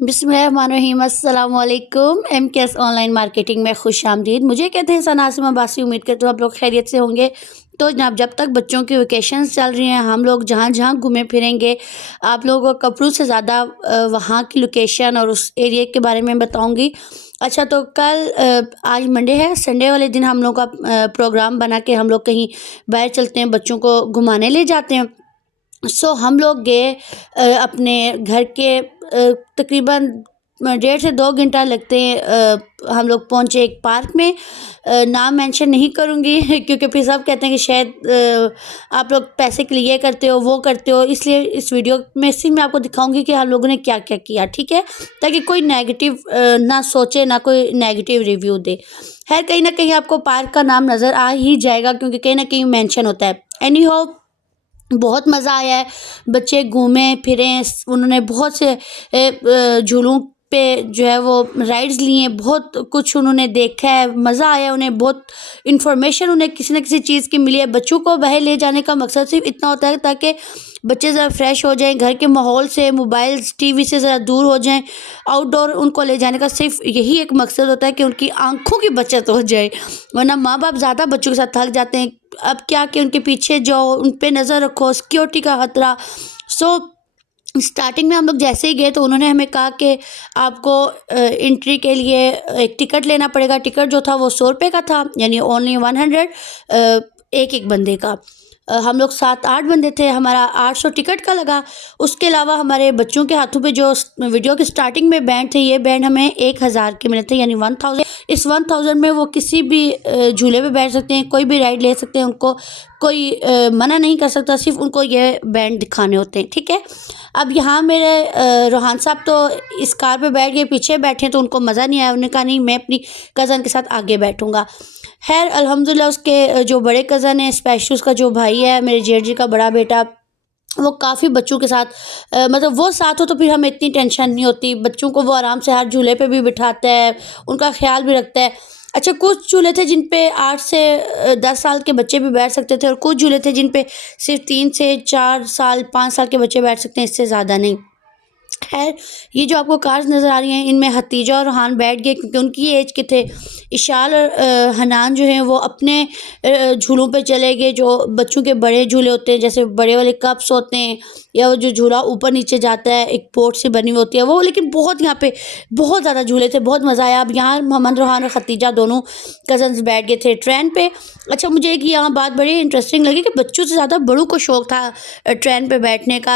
बिस्मिल्लाहिर्रहमानिर्रहीम, अस्सलाम वालेकुम। MKS ऑनलाइन मार्केटिंग में खुश आमदीद। मुझे कहते हैं सनासिम अब्बासी। उम्मीद करते हो आप लोग खैरियत से होंगे। तो जनाब, जब तक बच्चों की वेकेशंस चल रही हैं, हम लोग जहाँ जहाँ घूमे फिरेंगे, आप लोगों को कपड़ों से ज़्यादा वहाँ की लोकेशन और उस एरिया के बारे में बताऊँगी। अच्छा, तो आज मंडे है, संडे वाले दिन हम लोग का प्रोग्राम बना के हम लोग कहीं बाहर चलते हैं, बच्चों को घुमाने ले जाते हैं। हम लोग गए अपने घर के तकरीबन 1.5 से 2 घंटा लगते हैं। हम लोग पहुँचे एक पार्क में। नाम मेंशन नहीं करूँगी क्योंकि फिर सब कहते हैं कि शायद आप लोग पैसे के लिए ये करते हो वो करते हो, इसलिए इस वीडियो में सिर्फ मैं आपको दिखाऊंगी कि हम लोगों ने क्या क्या किया, ठीक है, ताकि कोई नेगेटिव ना सोचे, ना कोई नेगेटिव रिव्यू दे। खैर, कहीं ना कहीं आपको पार्क का नाम नज़र आ ही जाएगा क्योंकि कहीं ना कहीं मेंशन होता है। एनी हो, बहुत मज़ा आया है। बच्चे घूमे फिरे, उन्होंने बहुत से झूलों पे जो है वो राइड्स लिए, बहुत कुछ उन्होंने देखा है, मज़ा आया उन्हें, बहुत इन्फॉर्मेशन उन्हें किसी न किसी चीज़ की मिली है। बच्चों को बाहर ले जाने का मकसद सिर्फ इतना होता है ताकि बच्चे ज़रा फ्रेश हो जाएं, घर के माहौल से, मोबाइल्स टीवी से ज़रा दूर हो जाएं। आउटडोर उनको ले जाने का सिर्फ यही एक मकसद होता है कि उनकी आंखों की बचत हो जाए, वरना माँ बाप ज़्यादा बच्चों के साथ थक जाते हैं। अब क्या कि उनके पीछे जाओ, उन पे नज़र रखो, सिक्योरिटी का खतरा। सो स्टार्टिंग में हम लोग जैसे ही गए तो उन्होंने हमें कहा कि आपको एंट्री के लिए एक टिकट लेना पड़ेगा। टिकट जो था वो 100 रुपये का था, यानी ओनली 100 एक एक बंदे का। हम लोग 7-8 बंदे थे, हमारा 800 टिकट का लगा। उसके अलावा हमारे बच्चों के हाथों पे जो वीडियो की स्टार्टिंग में बैंड थे, ये बैंड हमें 1000 के मिले थे, यानी 1000। इस 1000 में वो किसी भी झूले पे बैठ सकते हैं, कोई भी राइड ले सकते हैं, उनको कोई मना नहीं कर सकता, सिर्फ उनको ये बैंड दिखाने होते हैं, ठीक है। अब यहाँ मेरे रोहान साहब तो इस कार पे बैठ गए, पीछे बैठे तो उनको मज़ा नहीं आया। उन्होंने कहा नहीं, मैं अपनी कज़न के साथ आगे बैठूंगा। खैर, अल्हम्दुलिल्लाह उसके जो बड़े कज़न है, स्पेशली उसका जो भाई है, मेरे जेठ जी का बड़ा बेटा, वो काफ़ी बच्चों के साथ मतलब वो साथ हो तो फिर हमें इतनी टेंशन नहीं होती। बच्चों को वो आराम से हर झूले पे भी बिठाता है, उनका ख्याल भी रखता है। अच्छा, कुछ झूले थे जिन पे 8 से 10 साल के बच्चे भी बैठ सकते थे, और कुछ झूले थे जिन पे सिर्फ 3 से 4 साल 5 साल के बच्चे बैठ सकते हैं, इससे ज़्यादा नहीं। खैर, ये जो आपको कार्स नज़र आ रही हैं, इनमें हतीजा और रुहान बैठ गए क्योंकि उनकी एज के थे। इशाल और हनान जो हैं वो अपने झूलों पे चले गए। जो बच्चों के बड़े झूले होते हैं, जैसे बड़े वाले कप्स होते हैं, या वो जो झूला ऊपर नीचे जाता है, एक पोर्ट से बनी हुई होती है वो, लेकिन बहुत यहाँ पे बहुत ज़्यादा झूले थे, बहुत मज़ा आया। अब यहाँ मोहम्मद रुहान और खतीजा दोनों कज़न्स बैठ गए थे ट्रेन पे। अच्छा, मुझे एक यहाँ बात बड़ी इंटरेस्टिंग लगी कि बच्चों से ज़्यादा बड़ों को शौक़ था ट्रेन पे बैठने का।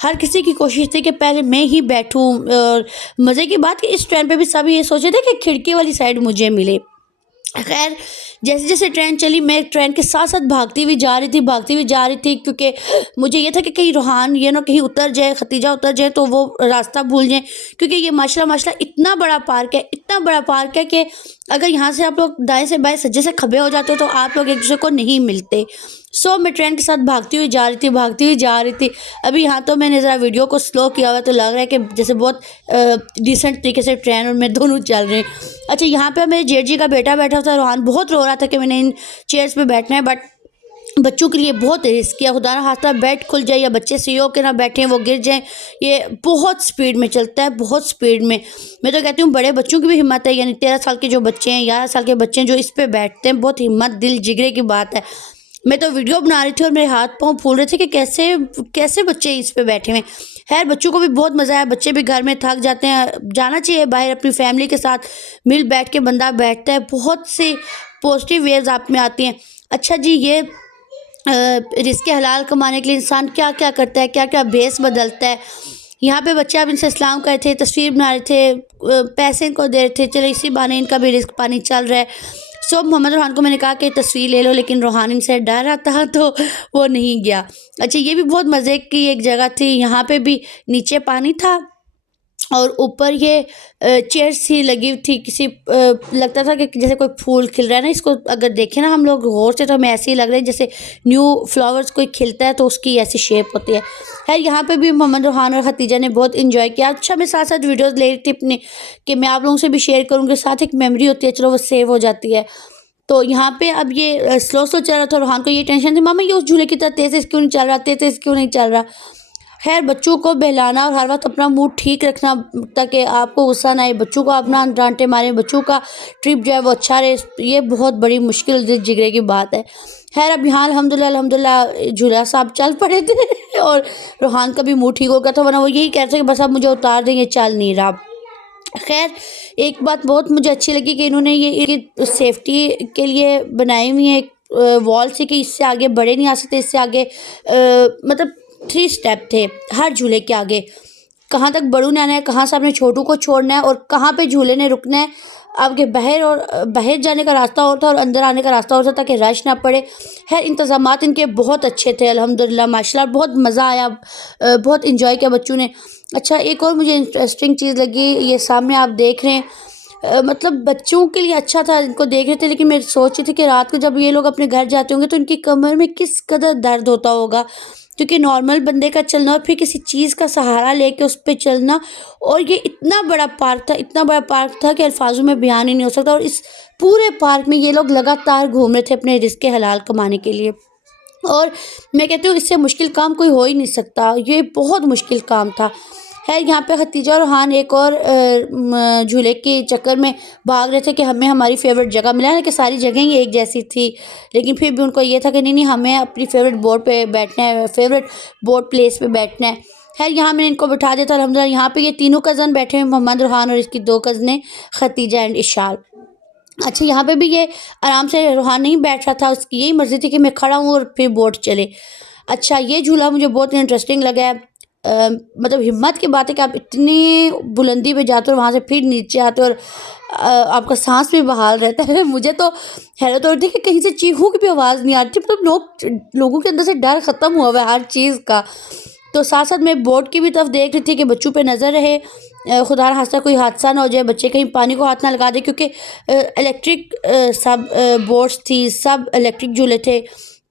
हर किसी की कोशिश थी कि पहले मैं ही बैठूं। और मज़े की बात कि इस ट्रेन पे भी सब ये सोचे थे कि खिड़की वाली साइड मुझे मिले। खैर, जैसे जैसे ट्रेन चली, मैं ट्रेन के साथ साथ भागती हुई जा रही थी क्योंकि मुझे ये था कि कहीं रुहान ये ना कहीं उतर जाए, खतीजा उतर जाए तो वो रास्ता भूल जाए, क्योंकि ये माशाल्लाह इतना बड़ा पार्क है कि अगर यहाँ से आप लोग दाएं से बाएं सज्जे से खबे हो जाते हो तो आप लोग एक दूसरे को नहीं मिलते। मैं ट्रेन के साथ भागती हुई जा रही थी। अभी यहाँ तो मैंने ज़रा वीडियो को स्लो किया हुआ, तो लग रहा है कि जैसे बहुत डिसेंट तरीके से ट्रेन और मैं दोनों चल रहे हैं। अच्छा, यहाँ पे मेरे जेठ जी का बेटा बैठा था, रोहान बहुत रो रहा था कि मैंने इन चेयर्स पे बैठना है, बट बच्चों के लिए बहुत रिस्क किया। खुदा ना खास्ता बेड खुल जाए या बच्चे सही हो के ना बैठें, वो गिर जाएं। ये बहुत स्पीड में चलता है, बहुत स्पीड में। मैं तो कहती हूँ बड़े बच्चों की भी हिम्मत है, यानी 13 साल के जो बच्चे हैं, 11 साल के बच्चे हैं जो इस पे बैठते हैं, बहुत हिम्मत दिल जिगरे की बात है। मैं तो वीडियो बना रही थी और मेरे हाथ पाँव फूल रहे थे कि कैसे कैसे बच्चे इस पे बैठे हुए। खैर, बच्चों को भी बहुत मज़ा आया। बच्चे भी घर में थक जाते हैं, जाना चाहिए बाहर अपनी फैमिली के साथ मिल बैठ के बंदा बैठता है, बहुत सी पॉजिटिव वेव्स आप में आती हैं। अच्छा जी, ये रिज़्क़ हलाल कमाने के लिए इंसान क्या क्या करता है, क्या क्या भेस बदलता है। यहाँ पे बच्चे अब इनसे इस्लाम कर थे, तस्वीर बना रहे थे, पैसे इनको दे रहे थे, चलो इसी बहाने इनका भी रिस्क पानी चल रहा है। मोहम्मद रुहान को मैंने कहा कि तस्वीर ले लो, लेकिन रुहान इनसे डर रहा था तो वो नहीं गया। अच्छा, ये भी बहुत मज़े की एक जगह थी। यहाँ पे भी नीचे पानी था और ऊपर ये चेयर्स सी लगी हुई थी, किसी लगता था कि जैसे कोई फूल खिल रहा है ना। इसको अगर देखें ना हम लोग गौर से तो हमें ऐसे ही लग रहा है जैसे न्यू फ्लावर्स कोई खिलता है तो उसकी ऐसी शेप होती है। खैर, यहाँ पे भी मोहम्मद रुहान और खतीजा ने बहुत इंजॉय किया। अच्छा, मैं साथ साथ वीडियोज़ ले रही थी अपने कि मैं आप लोगों से भी शेयर करूँगी, साथ एक मेमोरी होती है, चलो वो सेव हो जाती है। तो यहाँ पे अब ये स्लो स्लो चल रहा था। रुहान को ये टेंशन थी, मामा ये उस झूले की तरह तेज़ क्यों नहीं चल रहा, तेज़ क्यों नहीं चल रहा। खैर बच्चों को बहलाना और हर वक्त अपना मूड ठीक रखना ताकि आपको गुस्सा ना आए, बच्चों को अपना डांटे मारे, बच्चों का ट्रिप जो है वो अच्छा रहे, ये बहुत बड़ी मुश्किल जिगरे की बात है। खैर अब यहाँ अल्हम्दुलिल्लाह झूला साहब चल पड़े थे और रूहान का भी मूड ठीक हो गया था, वरना वो यही कहते थे कि बस अब मुझे उतार देंगे, चल नहीं रहा। खैर एक बात बहुत मुझे अच्छी लगी कि इन्होंने ये सेफ्टी के लिए बनाई हुई है वॉल से, कि इससे आगे बड़े नहीं आ सकते, इससे आगे मतलब 3 स्टेप थे हर झूले के आगे, कहाँ तक बड़ों ने आना है, कहाँ से आपने छोटू को छोड़ना है और कहाँ पे झूले ने रुकना है। आपके बाहर जाने का रास्ता और था और अंदर आने का रास्ता और था ताकि रश ना पड़े। खैर इंतज़ामात इनके बहुत अच्छे थे अल्हम्दुलिल्लाह माशाल्लाह, बहुत मज़ा आया, बहुत इंजॉय किया बच्चों ने। अच्छा एक और मुझे इंटरेस्टिंग चीज़ लगी, ये सामने आप देख रहे हैं, मतलब बच्चों के लिए अच्छा था, इनको देख रहे थे, लेकिन मैं सोच रही थी कि रात को जब ये लोग अपने घर जाते होंगे तो इनकी कमर में किस कदर दर्द होता होगा, क्योंकि नॉर्मल बंदे का चलना और फिर किसी चीज़ का सहारा लेके उस पे चलना, और ये इतना बड़ा पार्क था, इतना बड़ा पार्क था कि अल्फाजों में बयान ही नहीं हो सकता। और इस पूरे पार्क में ये लोग लगातार घूम रहे थे अपने रिज़्क़ हलाल कमाने के लिए, और मैं कहती हूँ इससे मुश्किल काम कोई हो ही नहीं सकता, ये बहुत मुश्किल काम था। खैर यहाँ पे खतीजा और रूहान एक और झूले के चक्कर में भाग रहे थे कि हमें हमारी फ़ेवरेट जगह मिला है ना, कि सारी जगह ही एक जैसी थी, लेकिन फिर भी उनको ये था कि नहीं हमें अपनी फ़ेवरेट बोर्ड पे बैठना है, फ़ेवरेट बोर्ड प्लेस पे बैठना है। खैर यहाँ मैंने इनको बिठा दिया था अल्हम्दुलिल्लाह। यहाँ पे ये तीनों कज़न बैठे हुए, मोहम्मद, रूहान और इसकी 2 कज़नें खतीजा एंड इशार। अच्छा यहाँ पे भी ये आराम से, रूहान नहीं बैठ रहा था, उसकी यही मर्ज़ी थी कि मैं खड़ा हूँ और फिर बोट चले। अच्छा ये झूला मुझे बहुत इंटरेस्टिंग लगा है। मतलब हिम्मत की बात है कि आप इतनी बुलंदी पे जाते हो, वहाँ से फिर नीचे आते हो और आपका सांस भी बहाल रहता है। मुझे तो हैरत हो रही थी कि कहीं से चीखों की भी आवाज़ नहीं आ रही थी, मतलब लोगों के अंदर से डर ख़त्म हुआ हुआ है हर चीज़ का। तो साथ साथ मैं बोट की भी तरफ देख रही थी कि बच्चों पे नज़र रहे, खुदा न खास्ता कोई हादसा ना हो जाए, बच्चे कहीं पानी को हाथ ना लगा दे, क्योंकि इलेक्ट्रिक सब बोट्स थी, सब इलेक्ट्रिक झूले थे।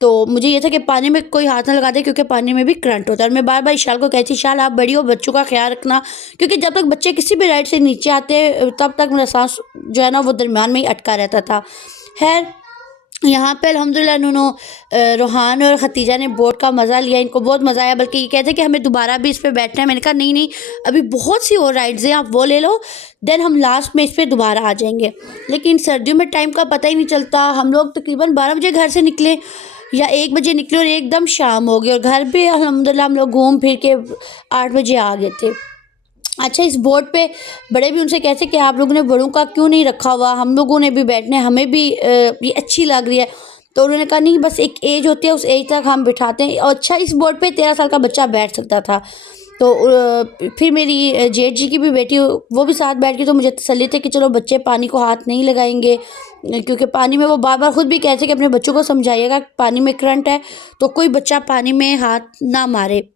तो मुझे ये था कि पानी में कोई हाथ ना लगा दे, क्योंकि पानी में भी करंट होता है। और मैं बार बार इशाल को कहती, इशाल आप बड़ी हो, बच्चों का ख्याल रखना, क्योंकि जब तक बच्चे किसी भी राइड से नीचे आते तब तक मेरा सांस जो है ना वो दरमियान में ही अटका रहता था। खैर यहाँ पे अल्हम्दुलिल्लाह इन्होंने रूहान और खतीजा ने बोट का मज़ा लिया, इनको बहुत मज़ा आया, बल्कि ये कहते कि हमें दोबारा भी इस पे बैठना है। मैंने कहा नहीं अभी बहुत सी और राइड्स हैं, आप वो ले लो, देन हम लास्ट में इस पर दोबारा आ जाएंगे। लेकिन सर्दियों में टाइम का पता ही नहीं चलता, हम लोग तकरीबन 12 बजे घर से निकले या 1 बजे निकले और एकदम शाम हो गई, और घर पे अल्हम्दुलिल्लाह हम लोग घूम फिर के 8 बजे आ गए थे। अच्छा इस बोर्ड पे बड़े भी उनसे कहते कि आप लोगों ने बड़ों का क्यों नहीं रखा हुआ, हम लोगों ने भी बैठना है, हमें भी ये अच्छी लग रही है। तो उन्होंने कहा नहीं बस एक एज होती है, उस एज तक हम बिठाते हैं। और अच्छा इस बोर्ड पे 13 साल का बच्चा बैठ सकता था। तो फिर मेरी जेठ जी की भी बेटी वो भी साथ बैठ गई, तो मुझे तसल्ली थी कि चलो बच्चे पानी को हाथ नहीं लगाएंगे, क्योंकि पानी में वो बार बार खुद भी कहते कि अपने बच्चों को समझाइएगा पानी में करंट है, तो कोई बच्चा पानी में हाथ ना मारे।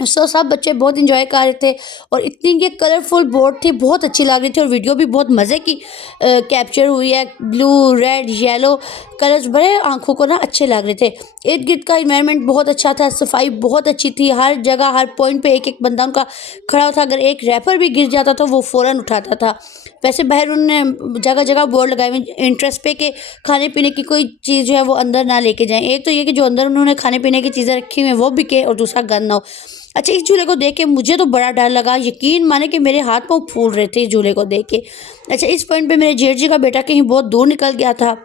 सब बच्चे बहुत इंजॉय कर रहे थे, और इतनी ये कलरफुल बोट थी, बहुत अच्छी लग रही थी, और वीडियो भी बहुत मज़े की कैप्चर हुई है। ब्लू रेड येलो कलर्स बड़े आंखों को ना अच्छे लग रहे थे। इर्द गिर्द का इन्वायरमेंट बहुत अच्छा था, सफाई बहुत अच्छी थी, हर जगह हर पॉइंट पे एक एक बंदा उनका खड़ा था, अगर एक रैपर भी गिर जाता तो वो फ़ौरन उठाता था। वैसे बाहर उन्होंने जगह जगह बोर्ड लगाए हुए इंटरेस्ट पे, कि खाने पीने की कोई चीज़ जो है वो अंदर ना लेके जाएं। एक तो ये कि जो अंदर उन्होंने खाने पीने की चीज़ें रखी हुई हैं वो बिके, और दूसरा गंद ना हो। अच्छा इस झूले को देख के मुझे तो बड़ा डर लगा, यकीन माने कि मेरे हाथ पाँव फूल रहे थे इस झूले को देख के। अच्छा इस पॉइंट पे मेरे जेठ जी का बेटा कहीं बहुत दूर निकल गया था,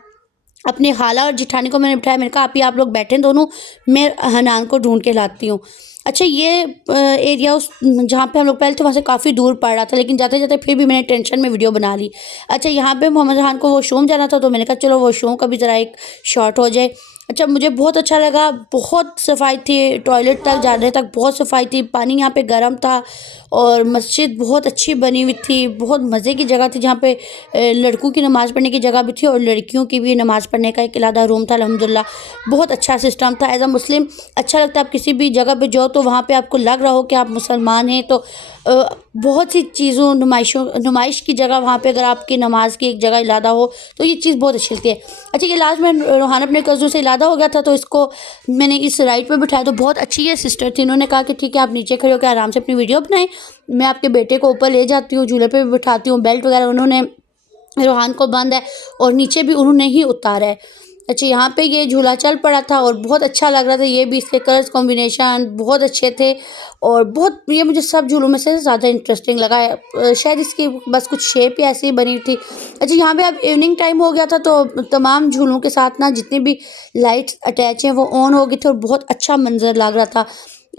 अपने खाला और जिठानी को मैंने बिठाया, मैंने कहा आप लोग बैठे दोनों, मैं हनान को ढूंढ के लाती हूँ। अच्छा ये एरिया उस जहाँ पे हम लोग पहले थे वहाँ से काफ़ी दूर पड़ रहा था, लेकिन जाते जाते फिर भी मैंने टेंशन में वीडियो बना ली। अच्छा यहाँ पे मोहम्मद खान को वॉशरूम जाना था, तो मैंने कहा चलो वॉशरूम का भी ज़रा एक शॉट हो जाए। अच्छा मुझे बहुत अच्छा लगा, बहुत सफाई थी, टॉयलेट तक जाने तक बहुत सफाई थी, पानी यहाँ पे गर्म था, और मस्जिद बहुत अच्छी बनी हुई थी, बहुत मज़े की जगह थी, जहाँ पे लड़कों की नमाज़ पढ़ने की जगह भी थी और लड़कियों की भी नमाज़ पढ़ने का एक अलग रूम था। अल्हम्दुलिल्लाह बहुत अच्छा सिस्टम था। एज अ मुस्लिम अच्छा लगता है, आप किसी भी जगह पे जाओ तो वहाँ पे आपको लग रहा हो कि आप मुसलमान हैं, तो बहुत सी चीज़ों नुमाइश की जगह वहाँ पे अगर आपकी नमाज की एक जगह इलादा हो तो ये चीज़ बहुत अच्छी लगती है। अच्छा ये लास्ट में रूहान अपने कज़नों से इलादा हो गया था, तो इसको मैंने इस राइड पे बिठाया, तो बहुत अच्छी ये सिस्टर थी, उन्होंने कहा कि ठीक है आप नीचे खड़े होकर आराम से अपनी वीडियो बनाएं, मैं आपके बेटे को ऊपर ले जाती हूँ, झूले पे भी बिठाती हूँ, बेल्ट वगैरह उन्होंने रूहान को बंद है और नीचे भी उन्होंने ही उतारा है। अच्छा, यहाँ पे ये झूला चल पड़ा था और बहुत अच्छा लग रहा था। ये भी इसके कलर्स कॉम्बिनेशन बहुत अच्छे थे और बहुत ये मुझे सब झूलों में से ज़्यादा इंटरेस्टिंग लगा है। शायद इसकी बस कुछ शेप ही ऐसी बनी थी। अच्छा, यहाँ पे अब इवनिंग टाइम हो गया था तो तमाम झूलों के साथ ना जितनी भी लाइट्स अटैच हैं वो ऑन हो गई थी और बहुत अच्छा मंजर लग रहा था।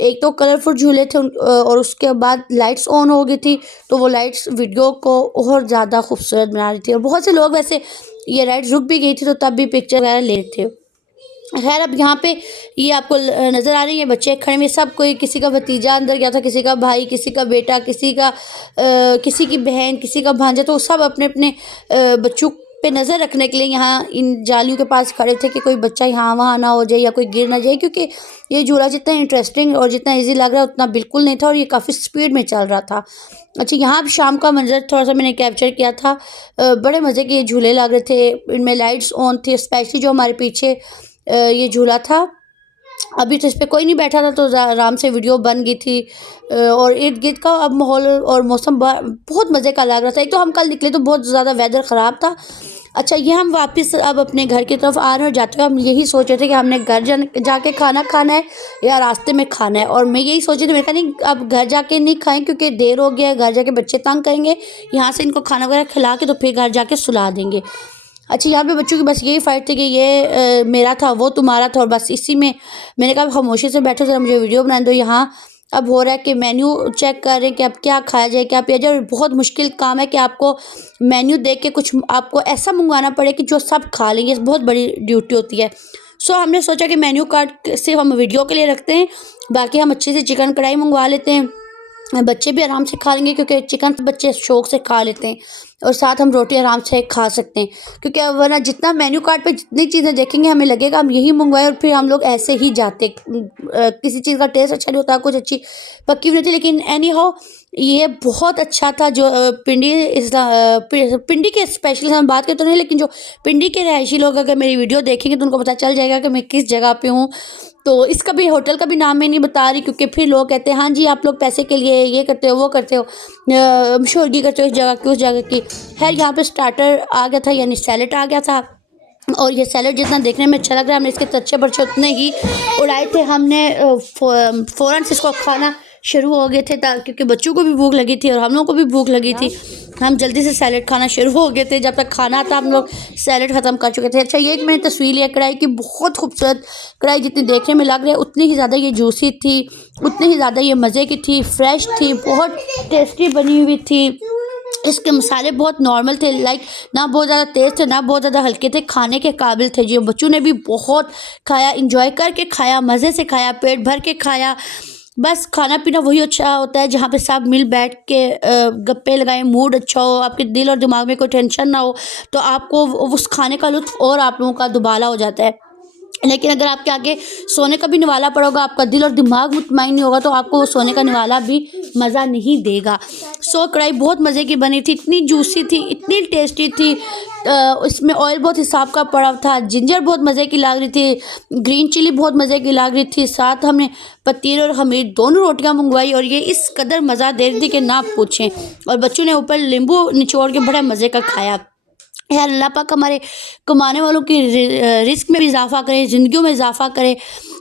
एक तो कलरफुल झूले थे और उसके बाद लाइट्स ऑन हो गई थी, तो वो लाइट्स वीडियो को और ज़्यादा खूबसूरत बना रही थी और बहुत से लोग वैसे ये राइड रुक भी गई थी तो तब भी पिक्चर वगैरह ले रहे थे। खैर, अब यहाँ पे ये आपको नज़र आ रही है बच्चे खड़े हुए, सब कोई, किसी का भतीजा अंदर गया था, किसी का भाई, किसी का बेटा, किसी की बहन, किसी का भांजा, तो सब अपने अपने बच्चों पे नज़र रखने के लिए यहाँ इन जालियों के पास खड़े थे कि कोई बच्चा यहाँ वहाँ ना हो जाए या कोई गिर ना जाए, क्योंकि ये झूला जितना इंटरेस्टिंग और जितना ईजी लग रहा है उतना बिल्कुल नहीं था और ये काफ़ी स्पीड में चल रहा था। अच्छा, यहाँ पे शाम का मंजर थोड़ा सा मैंने कैप्चर किया था। बड़े मज़े के ये झूले लग रहे थे, इनमें लाइट्स ऑन थी, स्पेशली जो हमारे पीछे ये झूला था। अभी तो इस पे कोई नहीं बैठा था तो आराम से वीडियो बन गई थी। और इर्द गिर्द का अब माहौल और मौसम बहुत मज़े का लग रहा था। एक तो हम कल निकले तो बहुत ज़्यादा वेदर ख़राब था। अच्छा, ये हम वापस अब अपने घर की तरफ आ रहे हैं और जाते हुए हम यही सोच रहे थे कि हमने घर जाके खाना खाना है या रास्ते में खाना है। और मैं यही सोच रही थी, मैंने कहा नहीं अब घर जाके नहीं खाएं क्योंकि देर हो गया है, घर जाके बच्चे तंग करेंगे, यहाँ से इनको खाना वगैरह खिला के तो फिर घर जाके सुला देंगे। अच्छा, यहाँ पे बच्चों की बस यही फाइट थी कि ये मेरा था वो तुम्हारा था और बस इसी में मैंने कहा खामोशी से बैठो ज़रा, मुझे वीडियो बना दो। यहाँ अब हो रहा है कि मेन्यू चेक कर रहे हैं कि अब क्या खाया जाए क्या पिया जाए और बहुत मुश्किल काम है कि आपको मेन्यू देख के कुछ आपको ऐसा मंगवाना पड़े कि जो सब खा लेंगे। बहुत बड़ी ड्यूटी होती है। सो हमने सोचा कि मेन्यू कार्ड सिर्फ हम वीडियो के लिए रखते हैं, बाकी हम अच्छे से चिकन कढ़ाई मंगवा लेते हैं, बच्चे भी आराम से खा लेंगे क्योंकि चिकन बच्चे शौक से खा लेते हैं और साथ हम रोटी आराम से खा सकते हैं। क्योंकि वरना जितना मेन्यू कार्ड पे जितनी चीज़ें देखेंगे हमें लगेगा हम यही मंगवाएं और फिर हम लोग ऐसे ही जाते। किसी चीज़ का टेस्ट अच्छा नहीं होता, कुछ अच्छी पक्की नहीं थी, लेकिन एनी हाउ ये बहुत अच्छा था। जो पिंडी के स्पेशली हम बात करते नहीं, लेकिन जो पिंडी के रहायशी लोग अगर मेरी वीडियो देखेंगे तो उनको पता चल जाएगा कि मैं किस जगह पे हूँ। तो इसका भी होटल का भी नाम मैं नहीं बता रही क्योंकि फिर लोग कहते हैं हाँ जी आप लोग पैसे के लिए ये करते हो वो करते हो, मशहूरगी करते हो इस जगह की उस जगह की। खैर, यहाँ पे स्टार्टर आ गया था यानी सैलेड आ गया था और ये सैलेड जितना देखने में अच्छा लग रहा है हमने इसके तच्छे बर्छे उतने ही उड़ाए थे। हमने फ़ौरन से इसको खाना शुरू हो गए थे क्योंकि बच्चों को भी भूख लगी थी और हम लोगों को भी भूख लगी थी। हम जल्दी से सैलेड खाना शुरू हो गए थे, जब तक खाना था हम लोग सैलेड ख़त्म कर चुके थे। अच्छा, ये एक मैंने तस्वीर लिया कढ़ाई की, बहुत खूबसूरत कढ़ाई, जितनी देखने में लग रही है उतनी ही ज़्यादा ये जूसी थी, उतनी ही ज़्यादा ये मज़े की थी, फ्रेश थी, बहुत टेस्टी बनी हुई थी। इसके मसाले बहुत नॉर्मल थे, लाइक ना बहुत ज़्यादा तेज़ थे ना बहुत ज़्यादा हल्के थे, खाने के काबिल थे। जो बच्चों ने भी बहुत खाया, इंजॉय करके खाया, मज़े से खाया, पेट भर के खाया। बस खाना पीना वही अच्छा होता है जहाँ पे सब मिल बैठ के गप्पे लगाएं, मूड अच्छा हो, आपके दिल और दिमाग में कोई टेंशन ना हो तो आपको उस खाने का लुत्फ़ और आप लोगों का दुबाला हो जाता है। लेकिन अगर आपके आगे सोने का भी निवाला पड़ा होगा, आपका दिल और दिमाग मुतमईन नहीं होगा तो आपको वो सोने का निवाला भी मज़ा नहीं देगा। सो कढ़ाई बहुत मज़े की बनी थी, इतनी जूसी थी, इतनी टेस्टी थी। इसमें ऑयल बहुत हिसाब का पड़ा था, जिंजर बहुत मज़े की लग रही थी, ग्रीन चिली बहुत मज़े की लग रही थी। साथ हमने पतीर और खमीर दोनों रोटियां मंगवाई और ये इस कदर मज़ा दे रही थी कि ना पूछें। और बच्चों ने ऊपर नींबू निचोड़ के बड़ा मज़े का खाया। यार अल्लाह पाक हमारे कमाने वालों की रिस्क में भी इजाफ़ा करे, ज़िंदगियों में इजाफ़ा करे।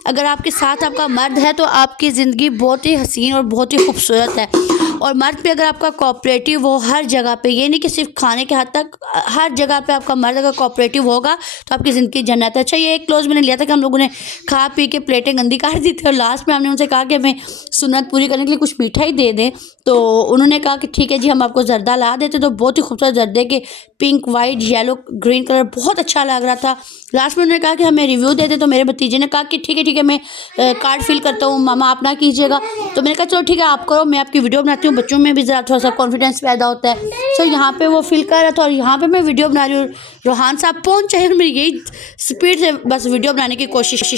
अगर आपके साथ आपका मर्द है तो आपकी ज़िंदगी बहुत ही हसीन और बहुत ही खूबसूरत है। और मर्द पे अगर आपका कोऑपरेटिव हो हर जगह पे, ये नहीं कि सिर्फ खाने के हद तक, हर जगह पे आपका मर्द अगर कोऑपरेटिव होगा तो आपकी ज़िंदगी जन्नत है। अच्छा, ये एक क्लोज मैंने लिया था कि हम लोगों ने खा पी के प्लेटें गंदी कर दी थी और लास्ट में हमने उनसे कहा कि हमें सुन्नत पूरी करने के लिए कुछ मिठाई दे दें। तो उन्होंने कहा कि ठीक है जी हम आपको जर्दा ला देते। तो बहुत ही खूबसूरत जर्दे के pink, white, yellow, green colour बहुत अच्छा लग रहा था। लास्ट में उन्होंने कहा कि हमें रिव्यू दे दे। तो मेरे भतीजे ने कहा कि ठीक है मैं कार्ड फिल करता हूँ, मामा आप ना कीजिएगा। तो मैंने कहा चलो ठीक है आप करो, मैं आपकी वीडियो बनाती हूँ, बच्चों में भी ज़रा थोड़ा सा कॉन्फिडेंस पैदा होता है। सो यहाँ पे वो फिल कर रहा था और यहाँ पे मैं वीडियो बना रही हूँ। रोहान साहब पहुँच चाहिए और मेरी यही स्पीड से बस वीडियो बनाने की कोशिश